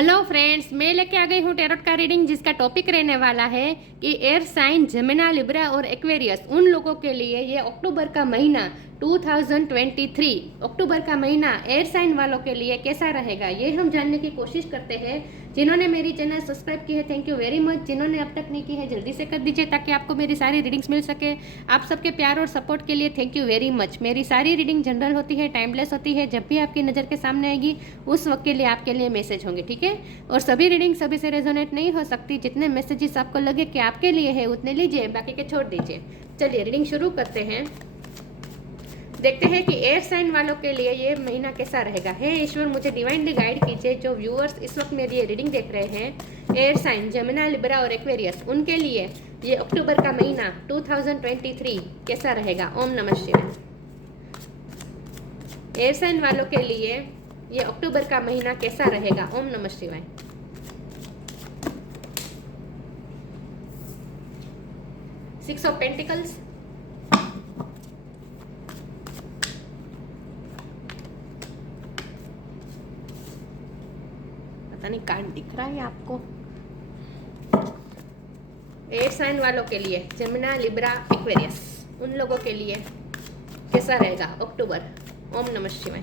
Hello friends, मैं लेके आ गई हूँ टैरोट का रीडिंग जिसका टॉपिक रहने वाला है कि एयर साइन जेमिनी लिब्रा और एक्वेरियस उन लोगों के लिए ये अक्टूबर का महीना 2023 अक्टूबर का महीना एयर साइन वालों के लिए कैसा रहेगा, ये हम जानने की कोशिश करते हैं। जिन्होंने मेरी चैनल सब्सक्राइब की है थैंक यू वेरी मच। जिन्होंने अब तक नहीं की है जल्दी से कर दीजिए ताकि आपको मेरी सारी रीडिंग्स मिल सके। आप सबके प्यार और सपोर्ट के लिए थैंक यू वेरी मच। मेरी सारी रीडिंग जनरल होती है, टाइमलेस होती है। जब भी आपकी नज़र के सामने आएगी उस वक्त के लिए आपके लिए मैसेज होंगे, ठीक है। और सभी रीडिंग सभी से रेजोनेट नहीं हो सकती। जितने मैसेजेस आपको लगे कि आपके लिए है उतने लीजिए, बाकी के छोड़ दीजिए। चलिए रीडिंग शुरू करते हैं। देखते हैं कि एयर साइन वालों के लिए ये महीना कैसा रहेगा। हे ईश्वर, मुझे डिवाइनली गाइड कीजिए। जो व्यूअर्स इस वक्त मेरी ये रीडिंग देख रहे हैं, एयर साइन जेमिनी लिब्रा और एक्वेरियस, उनके लिए ये अक्टूबर का महीना 2023 कैसा रहेगा। ओम नमः शिवाय। एयर साइन वालों के लिए ये अक्टूबर का महीना कैसा रहेगा। ओम नमः शिवाय। सिक्स ऑफ पेंटिकल्स, पता नहीं कार्ड दिख रहा है आपको। एयर साइन वालों के लिए जेमिनी लिब्रा एक्वेरियस उन लोगों के लिए कैसा रहेगा अक्टूबर। ओम नमः शिवाय।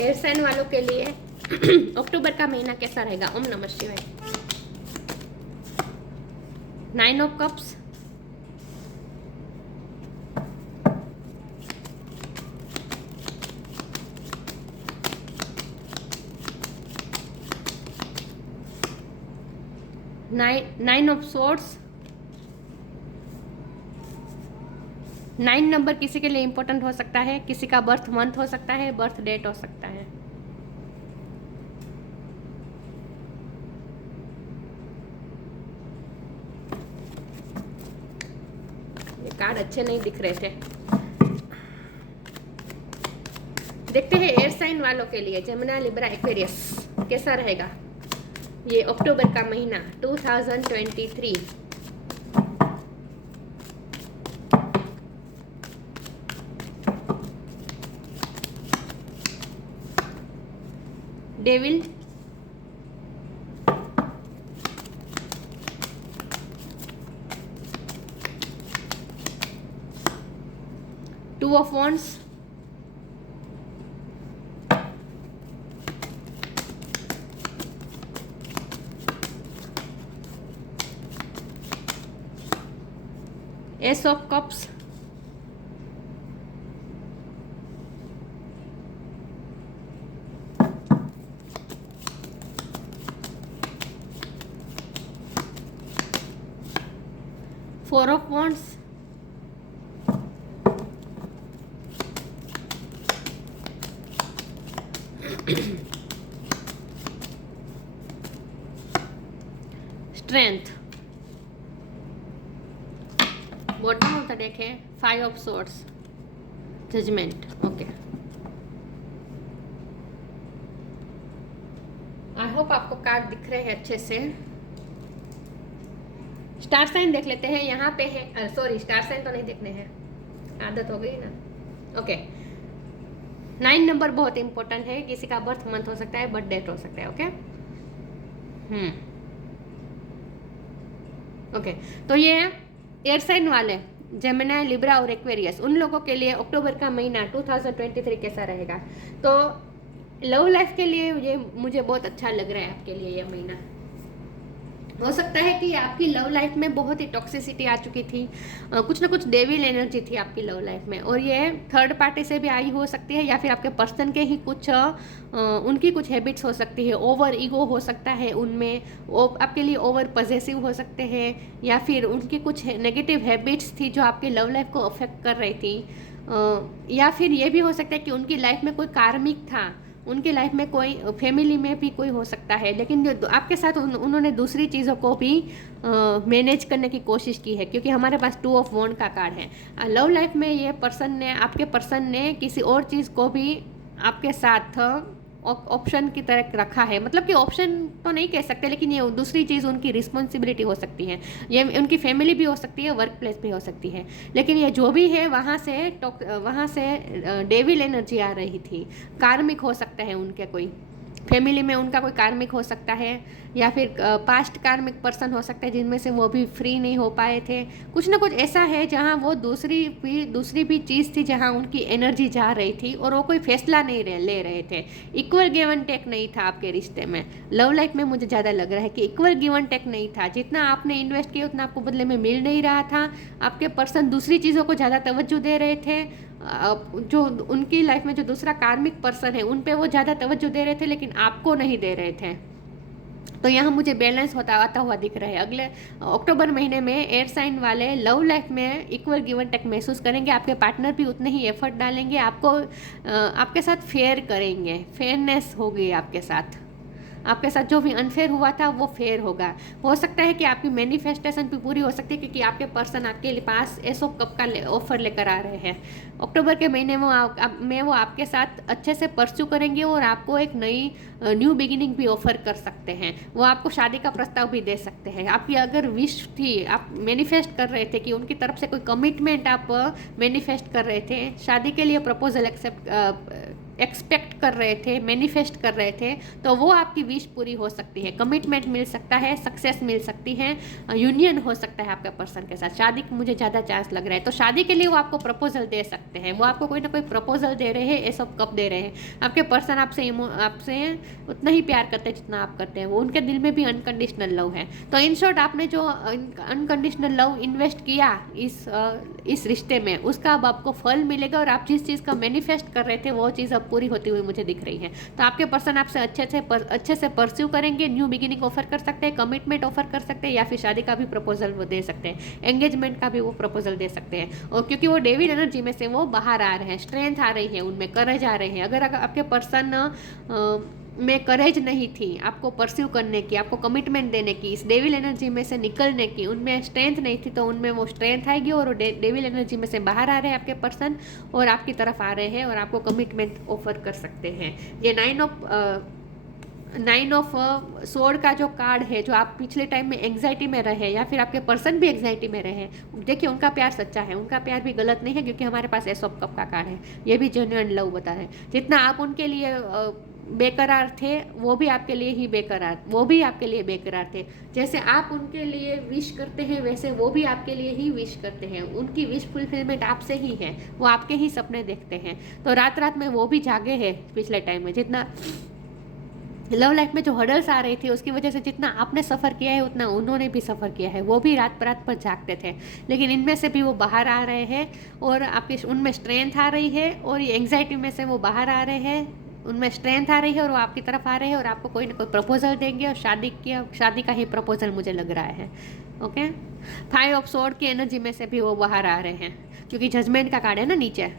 एयर साइन वालों के लिए अक्टूबर का महीना कैसा रहेगा। ओम नमः शिवाय। Nine of cups, nine of swords. 9 number किसी के लिए इंपॉर्टेंट हो सकता है, किसी का बर्थ मंथ हो सकता है, बर्थ डेट हो सकता है। ये कार्ड अच्छे नहीं दिख रहे थे। देखते हैं एयर साइन वालों के लिए जेमिनी लिब्रा एक्वेरियस कैसा रहेगा ये अक्टूबर का महीना 2023। Devil, two of wands, ace of cups, four of wands, strength. Bottom of the deck है five of swords, judgement. Okay, I hope आपको कार्ड दिख रहे हैं अच्छे से। स्टार साइन देख लेते हैं। यहाँ पे है, सॉरी स्टार साइन तो नहीं देखने हैं, आदत हो गई ना। ओके, 9 नंबर बहुत इंपॉर्टेंट है। किसी का बर्थ मंथ हो सकता है, बर्थ डेट हो सकता है। ओके ओके, तो ये एयर साइन वाले जेमिनी लिब्रा और एक्वेरियस उन लोगों के लिए अक्टूबर का महीना 2023 कैसा रहेगा। तो लव लाइफ के लिए ये मुझे बहुत अच्छा लग रहा है आपके लिए ये महीना। हो सकता है कि आपकी लव लाइफ में बहुत ही टॉक्सिसिटी आ चुकी थी, कुछ ना कुछ डेविल एनर्जी थी आपकी लव लाइफ में, और ये थर्ड पार्टी से भी आई हो सकती है, या फिर आपके पर्सन के ही कुछ उनकी कुछ हैबिट्स हो सकती है। ओवर ईगो हो सकता है उनमें, आपके लिए ओवर पॉजेसिव हो सकते हैं, या फिर उनकी कुछ नेगेटिव हैबिट्स थी जो आपकी लव लाइफ को अफेक्ट कर रही थी, या फिर ये भी हो सकता है कि उनकी लाइफ में कोई कार्मिक था उनकी लाइफ में कोई फैमिली में भी कोई हो सकता है, लेकिन जो आपके साथ उन्होंने दूसरी चीज़ों को भी मैनेज करने की कोशिश की है, क्योंकि हमारे पास 2 ऑफ वॉन्ड का कार्ड है। लव लाइफ में ये आपके पर्सन ने किसी और चीज़ को भी आपके साथ ऑप्शन की तरह रखा है, मतलब कि ऑप्शन तो नहीं कह सकते, लेकिन ये दूसरी चीज़ उनकी रिस्पॉन्सिबिलिटी हो सकती है, ये उनकी फैमिली भी हो सकती है, वर्क प्लेस भी हो सकती है। लेकिन ये जो भी है वहाँ से डेविल एनर्जी आ रही थी, कार्मिक हो सकता है उनके, कोई फैमिली में उनका कोई कार्मिक हो सकता है, या फिर पास्ट कार्मिक पर्सन हो सकता है जिनमें से वो भी फ्री नहीं हो पाए थे। कुछ ना कुछ ऐसा है जहाँ वो दूसरी भी चीज़ थी जहाँ उनकी एनर्जी जा रही थी और वो कोई फैसला नहीं ले रहे थे। इक्वल गिव एंड टेक नहीं था आपके रिश्ते में। लव लाइफ में मुझे ज़्यादा लग रहा है कि इक्वल गिव एंड टेक नहीं था, जितना आपने इन्वेस्ट किया उतना आपको बदले में मिल नहीं रहा था। आपके पर्सन दूसरी चीज़ों को ज़्यादा तवज्जो दे रहे थे, जो उनकी लाइफ में जो दूसरा कार्मिक पर्सन है उन पे वो ज़्यादा तवज्जो दे रहे थे, लेकिन आपको नहीं दे रहे थे। तो यहाँ मुझे बैलेंस आता हुआ दिख रहा है। अगले अक्टूबर महीने में एयर साइन वाले लव लाइफ में इक्वल गिव एंड टेक महसूस करेंगे। आपके पार्टनर भी उतने ही एफर्ट डालेंगे, आपके साथ फेयर करेंगे, फेयरनेस होगी आपके साथ। आपके साथ जो भी अनफेयर हुआ था वो फेयर होगा। हो सकता है कि आपकी मैनिफेस्टेशन भी पूरी हो सकती है, क्योंकि आपके पर्सन आपके पास एस ऑफ कप का ऑफर लेकर आ रहे हैं। अक्टूबर के महीने में वो आपके साथ अच्छे से परस्यू करेंगे और आपको एक नई न्यू बिगिनिंग भी ऑफर कर सकते हैं। वो आपको शादी का प्रस्ताव भी दे सकते हैं। आपकी अगर विश थी, आप मैनिफेस्ट कर रहे थे कि उनकी तरफ से कोई कमिटमेंट आप मैनिफेस्ट कर रहे थे, शादी के लिए प्रपोजल एक्सपेक्ट कर रहे थे, मैनिफेस्ट कर रहे थे, तो वो आपकी विश पूरी हो सकती है। कमिटमेंट मिल सकता है, सक्सेस मिल सकती है, यूनियन हो सकता है आपके पर्सन के साथ। शादी को मुझे ज़्यादा चांस लग रहा है, तो शादी के लिए वो आपको प्रपोजल दे सकते हैं। वो आपको कोई ना कोई प्रपोजल दे रहे हैं, एस ऑफ कप दे रहे हैं। आपके पर्सन आपसे उतना ही प्यार करते हैं जितना आप करते हैं। वो उनके दिल में भी अनकंडीशनल लव है। तो इन शॉर्ट, आपने जो अनकंडीशनल लव इन्वेस्ट किया इस रिश्ते में, उसका अब आपको फल मिलेगा, और आप जिस चीज़ का मैनिफेस्ट कर रहे थे वो चीज़ अब पूरी होती हुई मुझे दिख रही है। तो आपके पर्सन आपसे अच्छे से परस्यू करेंगे, न्यू बिगिनिंग ऑफर कर सकते हैं, कमिटमेंट ऑफर कर सकते हैं, या फिर शादी का भी प्रपोजल वो दे सकते हैं, एंगेजमेंट का भी वो प्रपोजल दे सकते हैं। और क्योंकि वो डेविल एनर्जी में से वो बाहर आ रहे हैं, स्ट्रेंथ आ रही है उनमें, करेज आ रहे हैं। अगर आपके पर्सन में करेज नहीं थी आपको परस्यू करने की, आपको कमिटमेंट देने की, इस डेविल एनर्जी में से निकलने की, उनमें स्ट्रेंथ नहीं थी, तो उनमें वो स्ट्रेंथ आएगी और डेविल एनर्जी में से बाहर आ रहे हैं आपके पर्सन और आपकी तरफ आ रहे हैं और आपको कमिटमेंट ऑफर कर सकते हैं। ये 9 ऑफ सोर्ड का जो कार्ड है, जो आप पिछले टाइम में एंग्जाइटी में रहे या फिर आपके पर्सन भी एंग्जाइटी में रहे, देखिए उनका प्यार सच्चा है, उनका प्यार भी गलत नहीं है, क्योंकि हमारे पास एस ऑफ कप का कार्ड है। ये भी जेन्युइन लव बता रहे हैं। जितना आप उनके लिए बेकरार थे, वो भी आपके लिए बेकरार थे। जैसे आप उनके लिए विश करते हैं, वैसे वो भी आपके लिए ही विश करते हैं। उनकी विश फुलफिलमेंट आपसे ही है, वो आपके ही सपने देखते हैं। तो रात में वो भी जागे हैं पिछले टाइम में। जितना लव लाइफ में जो हर्डल्स आ रही थी, उसकी वजह से जितना आपने सफ़र किया है उतना उन्होंने भी सफ़र किया है। वो भी रात पर जागते थे, लेकिन इनमें से भी वो बाहर आ रहे हैं और आपकी उनमें स्ट्रेंथ आ रही है, और ये एंग्जाइटी में से वो बाहर आ रहे हैं, उनमें स्ट्रेंथ आ रही है और वो आपकी तरफ आ रहे हैं और आपको कोई ना कोई प्रपोजल देंगे, और शादी का ही प्रपोजल मुझे लग रहा है। ओके, 5 ऑफ सोर्ड की एनर्जी में से भी वो बाहर आ रहे हैं, क्योंकि जजमेंट का कार्ड है ना नीचे,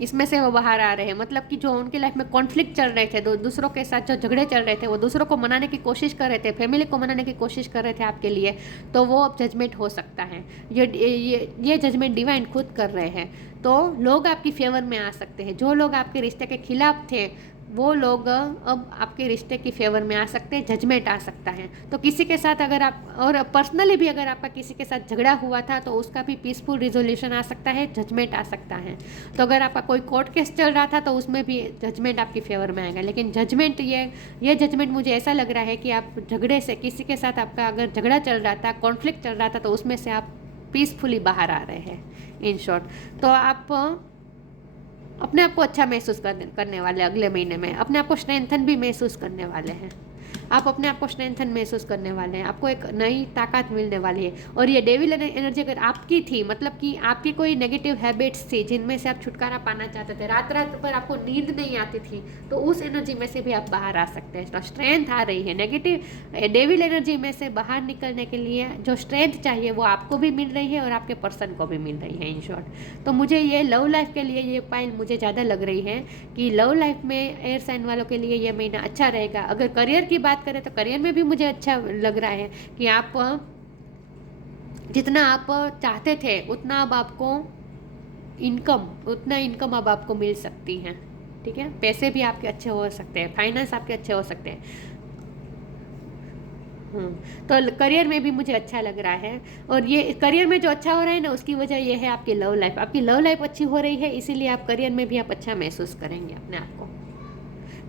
इसमें से वो बाहर आ रहे हैं। मतलब कि जो उनकी लाइफ में कॉन्फ्लिक्ट चल रहे थे, दूसरों के साथ जो झगड़े चल रहे थे, वो दूसरों को मनाने की कोशिश कर रहे थे, फैमिली को मनाने की कोशिश कर रहे थे आपके लिए, तो वो अब जजमेंट हो सकता है। ये जजमेंट डिवाइन खुद कर रहे हैं। तो लोग आपकी फेवर में आ सकते हैं। जो लोग आपके रिश्ते के खिलाफ थे, वो लोग अब आपके रिश्ते की फेवर में आ सकते हैं, जजमेंट आ सकता है। तो किसी के साथ अगर आप, और पर्सनली भी अगर आपका किसी के साथ झगड़ा हुआ था, तो उसका भी पीसफुल रिजोल्यूशन आ सकता है, जजमेंट आ सकता है। तो अगर आपका कोई कोर्ट केस चल रहा था, तो उसमें भी जजमेंट आपकी फेवर में आएगा। लेकिन जजमेंट ये जजमेंट मुझे ऐसा लग रहा है कि आप झगड़े से, किसी के साथ आपका अगर झगड़ा चल रहा था, कॉन्फ्लिक्ट चल रहा था, तो उसमें से आप पीसफुली बाहर आ रहे हैं, इन शॉर्ट। तो आप अपने आप को अच्छा महसूस करने वाले, अगले महीने में अपने आप को स्ट्रेंथन भी महसूस करने वाले हैं। आप अपने आप को स्ट्रेंथन महसूस करने वाले हैं, आपको एक नई ताकत मिलने वाली है। और ये डेविल एनर्जी अगर आपकी थी, मतलब कि आपकी कोई नेगेटिव हैबिट्स थी जिनमें से आप छुटकारा पाना चाहते थे, रात रात पर आपको नींद नहीं आती थी, तो उस एनर्जी में से भी आप बाहर आ सकते हैं। तो स्ट्रेंथ आ रही है, नेगेटिव डेविल एनर्जी में से बाहर निकलने के लिए जो स्ट्रेंथ चाहिए वो आपको भी मिल रही है और आपके पर्सन को भी मिल रही है, इन शॉर्ट। तो मुझे ये लव लाइफ के लिए ये पॉइंट मुझे ज़्यादा लग रही है कि लव लाइफ में एयर साइन वालों के लिए ये महीना अच्छा रहेगा। अगर करियर की बात करें तो करियर में भी मुझे अच्छा लग रहा है कि आप जितना आप चाहते थे उतना अब आपको उतना इनकम अब आपको मिल सकती है, ठीक है। पैसे भी आपके अच्छे हो सकते हैं, फाइनेंस आपके अच्छे हो सकते हैं। तो करियर में भी मुझे अच्छा लग रहा है। और ये करियर में जो अच्छा हो रहा है ना, उसकी वजह ये है आपकी लव लाइफ। आपकी लव लाइफ अच्छी हो रही है, इसीलिए आप करियर में भी आप अच्छा महसूस करेंगे अपने आप को।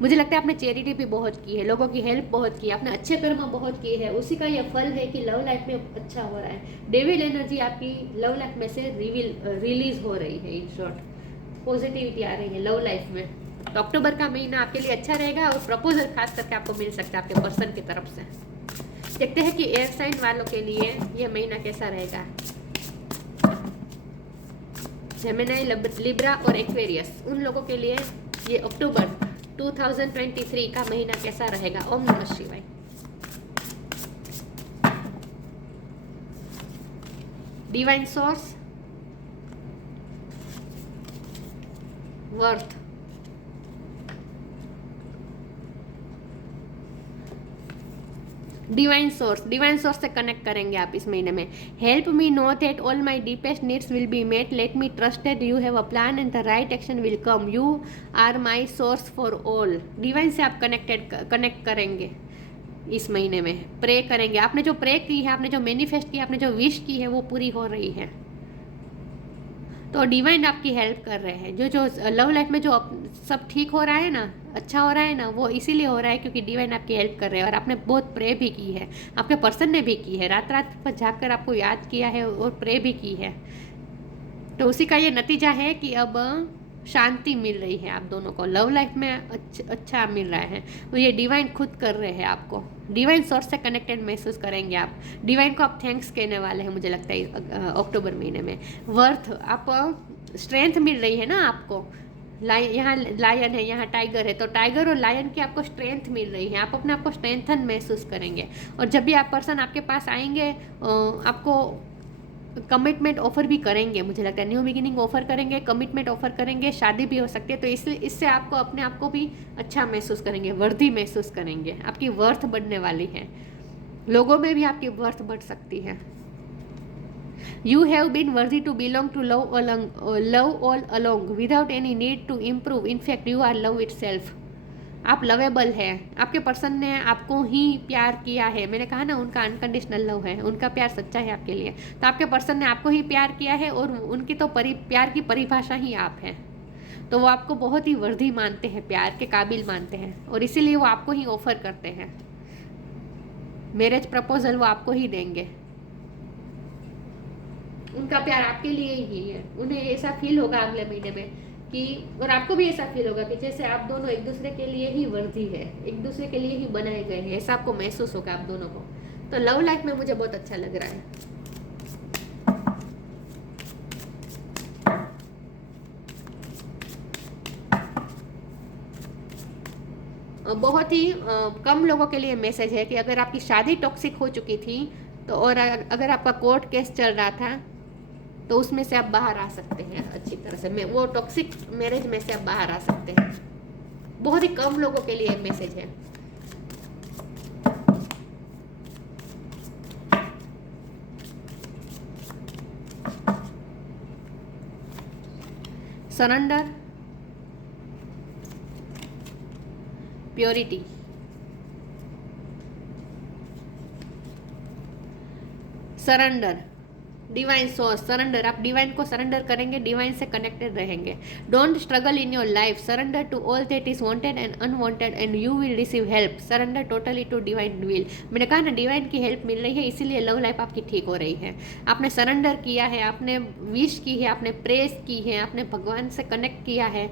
मुझे लगता है आपने चैरिटी भी बहुत की है, लोगों की हेल्प बहुत की, आपने अच्छे कर्म बहुत किए हैं, उसी का यह फल है कि लव लाइफ में अच्छा हो रहा है। डेविल एनर्जी आपकी लव लाइफ में से रिलीज हो रही है, इन शॉर्ट पॉजिटिविटी आ रही है लव लाइफ में। तो अक्टूबर का महीना आपके लिए अच्छा रहेगा और प्रपोजल खास करके आपको मिल सकता है आपके पर्सन की तरफ से। देखते हैं कि एयर साइन वालों के लिए यह महीना कैसा रहेगा। जेमिनी, लिब्रा और एक्वेरियस, उन लोगों के लिए ये अक्टूबर 2023 का महीना कैसा रहेगा। ओम नमः शिवाय। Divine source, worth, divine source से कनेक्ट करेंगे आप इस महीने में। Help me know that all my deepest needs will be met, let me trust that you have a plan and the right action will come, you are my source for all. Divine से आप connect करेंगे इस महीने में, pray करेंगे। आपने जो pray की है, आपने जो मैनिफेस्ट किया, आपने जो विश की है, वो पूरी हो रही है। तो डिवाइन आपकी हेल्प कर रहे हैं। जो लव लाइफ में जो सब ठीक हो रहा है ना, अच्छा हो रहा है ना, वो इसीलिए हो रहा है क्योंकि डिवाइन आपकी हेल्प कर रहे हैं। और आपने बहुत प्रे भी की है, आपके पर्सन ने भी की है, रात रात पर जाकर आपको याद किया है और प्रे भी की है। तो उसी का ये नतीजा है कि अब शांति मिल रही है आप दोनों को, लव लाइफ में अच्छा मिल रहा है। तो ये डिवाइन खुद कर रहे हैं आपको, डिवाइन सोर्स से कनेक्टेड महसूस करेंगे आप। डिवाइन को आप थैंक्स कहने वाले हैं, मुझे लगता है अक्टूबर महीने में। वर्थ, आप स्ट्रेंथ मिल रही है ना आपको। यहाँ लायन है, यहाँ टाइगर है, तो टाइगर और लायन की आपको स्ट्रेंथ मिल रही है। आप अपने आप को स्ट्रेंथन महसूस करेंगे। और जब भी आप पर्सन आपके पास आएंगे, आपको कमिटमेंट ऑफर भी करेंगे, मुझे लगता है न्यू बिगिनिंग ऑफर करेंगे, कमिटमेंट ऑफर करेंगे, शादी भी हो सकती है। तो इससे आपको अपने आप को भी अच्छा महसूस करेंगे, वर्दी महसूस करेंगे, आपकी वर्थ बढ़ने वाली है। लोगों में भी आपकी वर्थ बढ़ सकती है। You have been worthy to belong to love all along without any need to improve, in fact you are love itself. आप लवेबल है, आपके पर्सन ने आपको ही प्यार किया है। मैंने कहा ना, उनका अनकंडीशनल लव है, उनका प्यार सच्चा है आपके लिए। तो आपके पर्सन ने आपको ही प्यार किया है और उनकी तो प्यार की परिभाषा ही आप है। तो वो आपको बहुत ही वर्दी मानते हैं, प्यार के काबिल मानते हैं, और इसीलिए वो आपको ही ऑफर करते हैं। मैरिज प्रपोजल वो आपको ही देंगे। उनका प्यार आपके लिए ही है। उन्हें ऐसा फील होगा अगले महीने में कि, और आपको भी ऐसा फील होगा कि जैसे आप दोनों एक दूसरे के लिए ही वर्दी है, एक दूसरे के लिए ही बनाए गए हैं, ऐसा आपको महसूस होगा आप दोनों को। तो लव लाइफ में मुझे बहुत अच्छा लग रहा है। बहुत ही कम लोगों के लिए मैसेज है कि अगर आपकी शादी टॉक्सिक हो चुकी थी तो, और अगर आपका कोर्ट केस चल रहा था, तो उसमें से आप बाहर आ सकते हैं अच्छी तरह से। वो टॉक्सिक मैरिज में से आप बाहर आ सकते हैं। बहुत ही कम लोगों के लिए मैसेज है। Surrender, purity, surrender, divine source, surrender. आप डिवाइन को सरेंडर करेंगे, डिवाइन से कनेक्टेड रहेंगे। Don't struggle in your life, surrender to all that is wanted and unwanted and you will receive help, surrender totally to divine will. मैंने कहा ना, divine की help मिल रही है, इसीलिए लव लाइफ आपकी ठीक हो रही है। आपने सरेंडर किया है, आपने विश की है, आपने प्रेस की है, आपने भगवान से कनेक्ट किया है,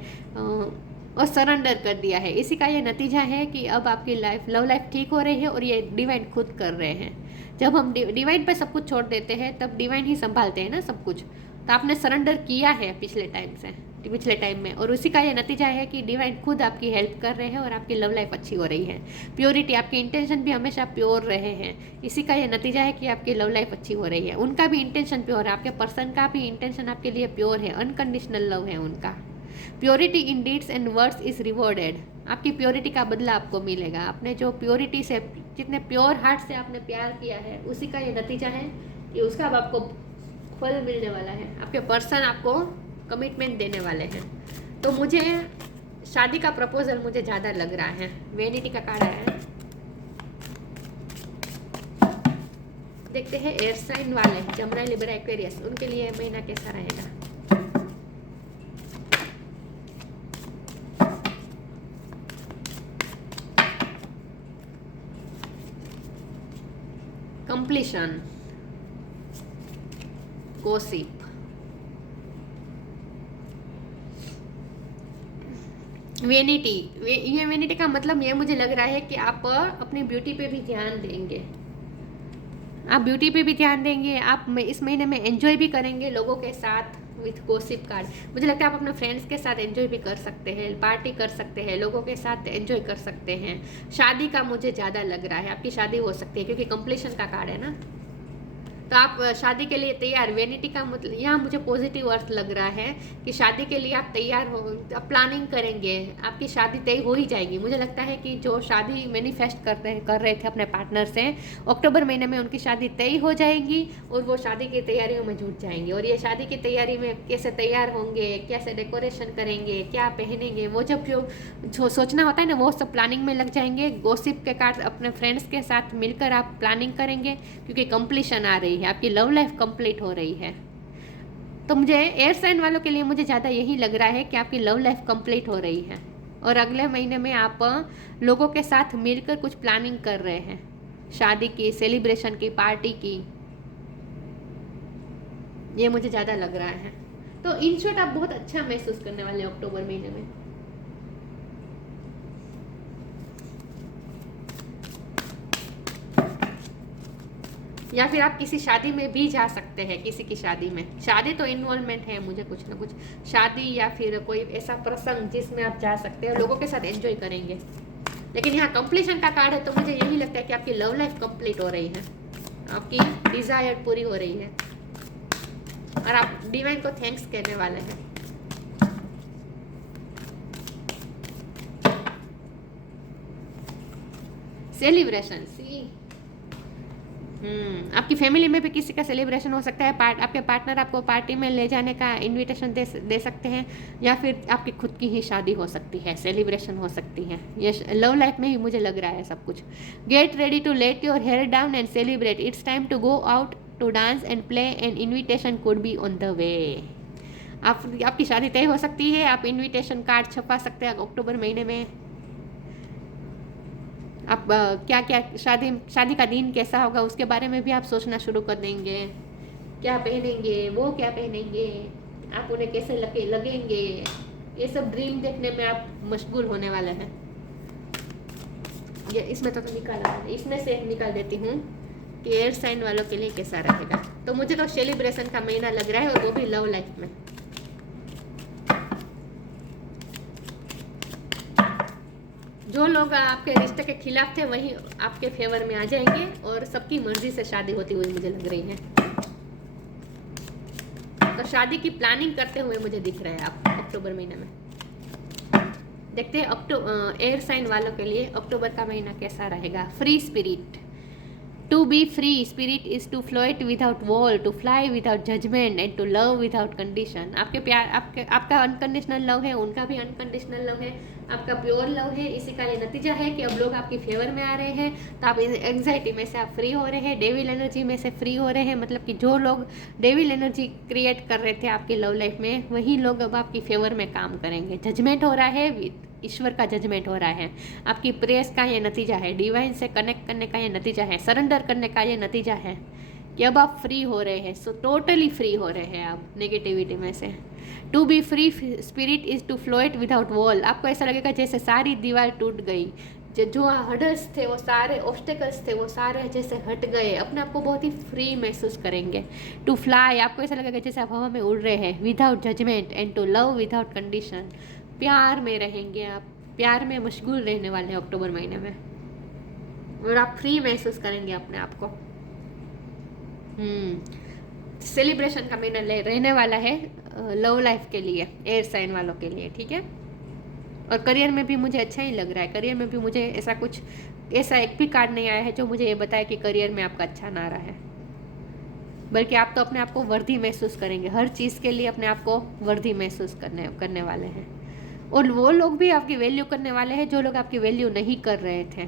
और सरेंडर कर दिया है। इसी का ये नतीजा है कि अब आपकी लव लाइफ ठीक हो रही है और ये डिवाइन खुद कर रहे हैं। जब हम डिवाइन पे सब कुछ छोड़ देते हैं तब डिवाइन ही संभालते हैं ना सब कुछ। तो आपने सरेंडर किया है पिछले टाइम में, और उसी का ये नतीजा है कि डिवाइन खुद आपकी हेल्प कर रहे हैं और आपकी लव लाइफ अच्छी हो रही है। प्योरिटी, आपके इंटेंशन भी हमेशा प्योर रहे हैं। इसी का ये नतीजा है कि आपकी लव लाइफ अच्छी हो रही है। उनका भी इंटेंशन प्योर है, आपके पर्सन का भी इंटेंशन आपके लिए प्योर है, अनकंडीशनल लव है उनका। Purity in deeds and words is rewarded. आपकी प्योरिटी का बदला आपको मिलेगा। आपने जो प्योरिटी से, जितने प्योर हार्ट से आपने प्यार किया है, उसी का ये नतीजा है कि उसका अब आपको फल मिलने वाला है। आपके पर्सन आपको कमिटमेंट देने वाले हैं। तो मुझे शादी का प्रपोजल मुझे ज़्यादा लग रहा है। वेनिटी का कार्ड आया है, देखते हैं एयर साइन वाले जमना लिब्रा एक्वेरियस, उनके लिए महीना कैसा रहेगा। Completion, gossip, vanity. ये वेनिटी का मतलब ये मुझे लग रहा है कि आप अपनी ब्यूटी पे भी ध्यान देंगे। आप ब्यूटी पे भी ध्यान देंगे। आप इस महीने में एंजॉय भी करेंगे लोगों के साथ विथ गोसिप कार्ड। मुझे लगता है आप अपने फ्रेंड्स के साथ एंजॉय भी कर सकते हैं, पार्टी कर सकते हैं, लोगों के साथ एंजॉय कर सकते हैं। शादी का मुझे ज़्यादा लग रहा है, आपकी शादी हो सकती है क्योंकि कंप्लीशन का कार्ड है ना। तो आप शादी के लिए तैयार। वेनिटी का मतलब यहाँ मुझे पॉजिटिव अर्थ लग रहा है कि शादी के लिए आप तैयार हो, आप प्लानिंग करेंगे, आपकी शादी तय हो ही जाएगी। मुझे लगता है कि जो शादी मैनिफेस्ट कर रहे थे अपने पार्टनर से, अक्टूबर महीने में उनकी शादी तय हो जाएगी और वो शादी की तैयारियों में जुट जाएंगे। और ये शादी की तैयारी में कैसे तैयार होंगे, कैसे डेकोरेशन करेंगे, क्या पहनेंगे, वो जब जो सोचना होता है ना, वो सब प्लानिंग में लग जाएंगे। गॉसिप के कार्ड अपने फ्रेंड्स के साथ मिलकर आप प्लानिंग करेंगे क्योंकि कंप्लीशन आ रही है, आपकी लव लाइफ कंप्लीट हो रही है। तो मुझे एयर साइन वालों के लिए मुझे ज़्यादा यही लग रहा है कि आपकी लव लाइफ कंप्लीट हो रही है और अगले महीने में आप लोगों के साथ मिलकर कुछ प्लानिंग कर रहे हैं, शादी की, सेलिब्रेशन की, पार्टी की। ये मुझे ज़्यादा लग रहा है। तो इन शॉर्ट आप बहुत अच्छा महसूस करने वाले हैं अक्टूबर महीने में। या फिर आप किसी शादी में भी जा सकते हैं, किसी की शादी में। शादी तो इन्वॉल्वमेंट है मुझे कुछ ना कुछ, शादी या फिर कोई ऐसा प्रसंग जिसमें आप जा सकते हैं, लोगों के साथ एंजॉय करेंगे। लेकिन यहाँ कंप्लीशन का कार्ड है तो मुझे यही लगता है कि आपकी लव लाइफ कंप्लीट हो रही है, आपकी डिजायर पूरी हो रही है और आप डिवाइन को थैंक्स कहने वाले हैं। सेलिब्रेशन, सी आपकी फैमिली में भी किसी का सेलिब्रेशन हो सकता है। आपके पार्टनर आपको पार्टी में ले जाने का इनविटेशन दे सकते हैं या फिर आपकी खुद की ही शादी हो सकती है, सेलिब्रेशन हो सकती है। ये लव लाइफ में ही मुझे लग रहा है सब कुछ। Get ready to let your hair down and celebrate, it's time to go out to dance and play and invitation could be on the way. आपकी शादी तय हो सकती है, आप इन्विटेशन कार्ड छपा सकते हैं अक्टूबर महीने में। आप क्या क्या शादी का दिन कैसा होगा उसके बारे में भी आप सोचना शुरू कर देंगे। क्या पहनेंगे, वो क्या पहनेंगे, आप उन्हें कैसे लगेंगे, ये सब ड्रीम देखने में आप मशगूल होने वाले हैं। ये इसमें तो निकाला, इसमें से निकाल देती हूँ कि एयर साइन वालों के लिए कैसा रहेगा। तो मुझे तो सेलिब्रेशन का महीना लग रहा है और वो भी लव लाइफ में। जो लोग आपके रिश्ते के खिलाफ थे वही आपके फेवर में आ जाएंगे और सबकी मर्जी से शादी होती हुई मुझे लग रही है। तो शादी की प्लानिंग करते हुए मुझे दिख रहे हैं आप अक्टूबर महीने में। देखते हैं एयर साइन वालों के लिए अक्टूबर का महीना कैसा रहेगा। Free spirit, to be free spirit is to float without wall, to fly without judgement and to love without condition. आपका अनकंडीशनल लव है, उनका भी अनकंडीशनल लव है, आपका प्योर लव है। इसी का ये नतीजा है कि अब लोग आपकी फेवर में आ रहे हैं। तो आप एंग्जाइटी में से आप फ्री हो रहे हैं, डेविल एनर्जी में से फ्री हो रहे हैं। मतलब कि जो लोग डेविल एनर्जी क्रिएट कर रहे थे आपकी लव लाइफ में, वही लोग अब आपकी फेवर में काम करेंगे। जजमेंट हो रहा है, ईश्वर का जजमेंट हो रहा है। आपकी प्रेयर्स का ये नतीजा है, डिवाइन से कनेक्ट करने का ये नतीजा है, सरेंडर करने का ये नतीजा है कि अब आप फ्री हो रहे हैं, सो टोटली फ्री हो रहे हैं आप नेगेटिविटी में से। To be free spirit is to float without wall. आपको ऐसा लगेगा जैसे सारी दीवार टूट गई, जो हर्डल्स थे, वो सारे ऑब्स्टेकल्स थे, वो सारे जैसे हट गए, अपने आप को बहुत ही फ्री महसूस करेंगे। टू फ्लाई, आपको ऐसा लगेगा जैसे आप हवा में उड़ रहे हैं, without judgement. And to love without condition, प्यार में रहेंगे आप, प्यार में मशगूल रहने वाले हैं अक्टूबर महीने में, और आप फ्री महसूस करेंगे अपने आप को। सेलिब्रेशन का महीना रहने वाला है लव लाइफ के लिए, एयर साइन वालों के लिए, ठीक है। और करियर में भी मुझे अच्छा ही लग रहा है, करियर में भी मुझे ऐसा एक भी कार्ड नहीं आया है जो मुझे ये बताए कि करियर में आपका अच्छा ना रहा है, बल्कि आप तो अपने आप को वर्दी महसूस करेंगे, हर चीज़ के लिए अपने आप को वर्दी महसूस करने वाले हैं। और वो लोग भी आपकी वैल्यू करने वाले हैं जो लोग आपकी वैल्यू नहीं कर रहे थे।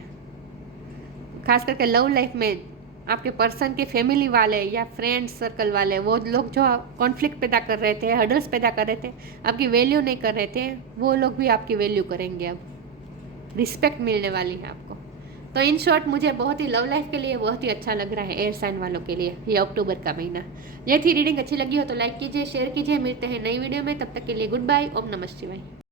खास करके लव लाइफ में आपके पर्सन के फैमिली वाले या फ्रेंड सर्कल वाले, वो लोग जो कॉन्फ्लिक्ट पैदा कर रहे थे, हर्डल्स पैदा कर रहे थे, आपकी वैल्यू नहीं कर रहे थे, वो लोग भी आपकी वैल्यू करेंगे। अब रिस्पेक्ट मिलने वाली है आपको। तो इन शॉर्ट मुझे बहुत ही लव लाइफ के लिए बहुत ही अच्छा लग रहा है एयर साइन वालों के लिए ये अक्टूबर का महीना। ये थी रीडिंग, अच्छी लगी हो तो लाइक कीजिए, शेयर कीजिए। मिलते हैं नई वीडियो में, तब तक के लिए गुड बाय, ओम नमः शिवाय।